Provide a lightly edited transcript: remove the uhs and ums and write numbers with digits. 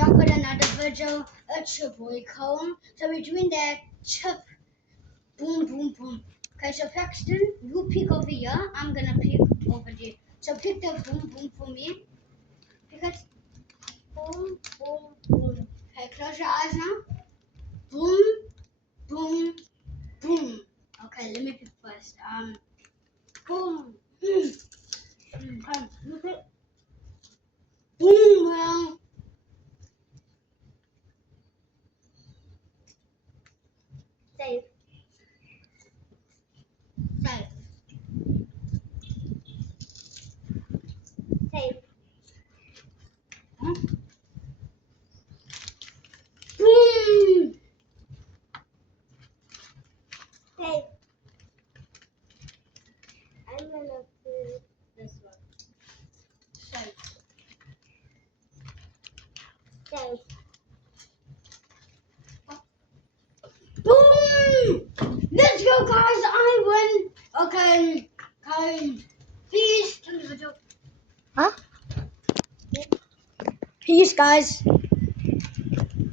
back with another video. It's your boy Colin. So we're doing that chip. Boom, boom, boom. Okay, so Paxton, you pick over here. I'm gonna pick over there. So pick the boom, boom for me. Pick it. Boom, boom, boom. Okay, close your eyes now. Boom, boom, boom. Okay, let me pick first. Boom. Okay, look it. Boom, well. Save. Save. Save. Huh? Boom! Save. I'm gonna put this one. Save. Save. Boom! Let's go, guys! I win! Okay, peace. Huh? Peace, guys.